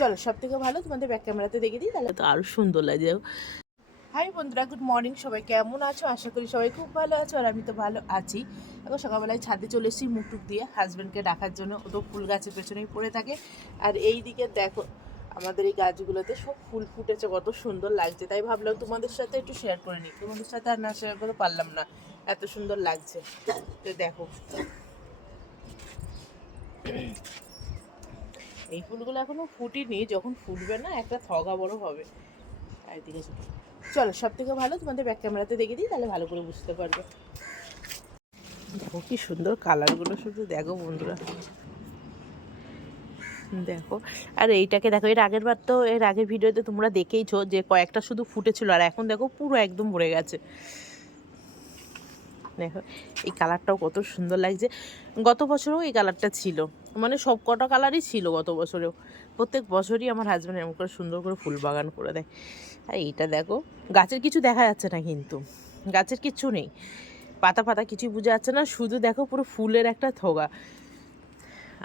চলো সব থেকে ভালো তোমাদের ব্যাক ক্যামেরাতে দেখে দিই, তাহলে তো আরও সুন্দর লাগে। হাই বন্ধুরা, গুড মর্নিং। সবাই কেমন আছো? আশা করি সবাই খুব ভালো আছো, আর আমি তো ভালো আছি। এখন সকালবেলায় ছাদে চলে এসেছি মুখ টুক দিয়ে হাজব্যান্ডকে ডাকার জন্য। ও তো ফুল গাছের পেছনেই পড়ে থাকে। আর এই দিকে দেখো আমাদের এই গাছগুলোতে সব ফুল ফুটেছে, কত সুন্দর লাগছে। তাই ভাবলাম তোমাদের সাথে একটু শেয়ার করে নিই। তোমাদের সাথে আর না শেয়ার করে পারলাম না, এত সুন্দর লাগছে। তো দেখো এই ফুলগুলো এখনো ফুটিনি, যখন ফুটবে না একটা থগা বড় হবে। আর দিকে চলো সব থেকে ভালো তোমাদের ব্যাক ক্যামেরাতে দেখে দিই, তাহলে ভালো করে বুঝতে পারবে। দেখো কি সুন্দর কালারগুলো, শুধু দেখো বন্ধুরা, দেখো। আর এইটাকে দেখো, এর আগের বার তো এর আগের ভিডিওতে তোমরা দেখেইছো যে কয়েকটা শুধু ফুটেছিল, আর এখন দেখো পুরো একদম ভরে গেছে। দেখো এই কালারটাও কত সুন্দর লাগছে। গত বছরেও এই কালারটা ছিল, মানে সব কটা কালারই ছিল গত বছরেও। প্রত্যেক বছরই আমার হাজব্যান্ড এমন করে সুন্দর করে ফুল বাগান করে দেয়। আর এইটা দেখো, গাছের কিছু দেখা যাচ্ছে না, কিন্তু গাছের কিচ্ছু নেই, পাতা পাতা কিছুই বোঝা যাচ্ছে না, শুধু দেখো পুরো ফুলের একটা থোগা।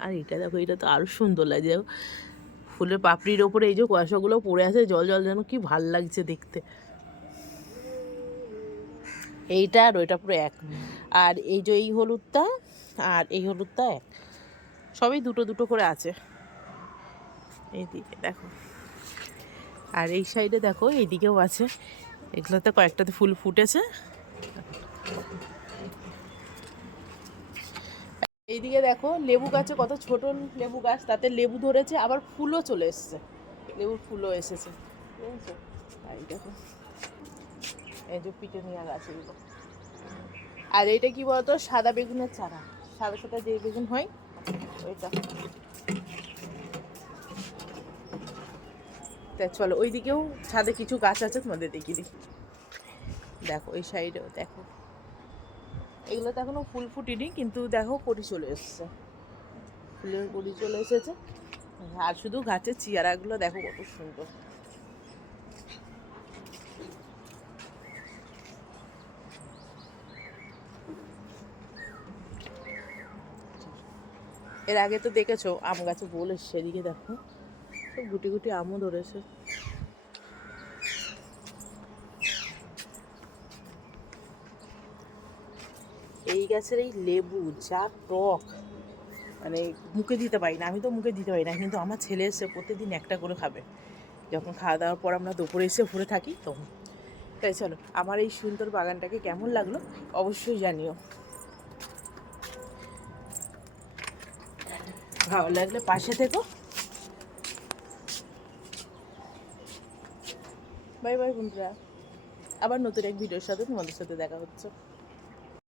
আর এটা দেখো, এটা তো আরও সুন্দর লাগছে। দেখো ফুলের পাপড়ির ওপরে এই যে কুয়াশাগুলো পড়ে আছে, জল জল যেন, কি ভাল লাগছে দেখতে। এইটা আর ওইটা পুরো এক। আর এই যে এই হলুদটা আর এই হলুদটা এক, সবই দুটো দুটো করে আছে এইদিকে দেখো। আর এই সাইডে দেখো এইদিকেও আছে, এগুলোতে কয়েকটাতে ফুল ফুটেছে। এইদিকে দেখো লেবু গাছে, কত ছোট লেবু গাছ, তাতে লেবু ধরেছে, আবার ফুলও চলে এসছে, লেবুর ফুলও এসেছে, বুঝেছো? আর এই দেখো এই যে পিটুনিয়া গাছ এগুলো। আর এইটা কি বলতো, সাদা বেগুনের চারা, সাদা সাদা যে বেগুন হয় ওইটা। তা চলো ওই দিকেও ছাদে কিছু গাছ আছে, তোমাদের দেখিয়ে দিই। দেখো এই সাইডেও দেখো, এগুলোতে এখনো ফুল ফুটিনি, কিন্তু দেখো কড়ি চলে এসছে, ফুলের কড়ি চলে এসেছে। আর শুধু গাছের চেয়ারাগুলো দেখো কত সুন্দর। এর আগে তো দেখেছো আম গাছে বোল এসছে, এদিকে দেখো সব গুটি গুটি আমও ধরেছে। এই গাছের এই লেবু যা টক, মানে মুখে দিতে পারি না, আমি তো মুখে দিতে পারি না, কিন্তু আমার ছেলে এসে প্রতিদিন একটা করে খাবে, যখন খাওয়া দাওয়ার পর আমরা দুপুরে এসে ঘুরে থাকি তখন। তাই চলো আমার এই সুন্দর বাগানটাকে কেমন লাগলো অবশ্যই জানিও। ভালো লাগলে পাশে থেকো। বাই বাই বন্ধুরা, আবার নতুন এক ভিডিওর সাথে তোমাদের সাথে দেখা হচ্ছে।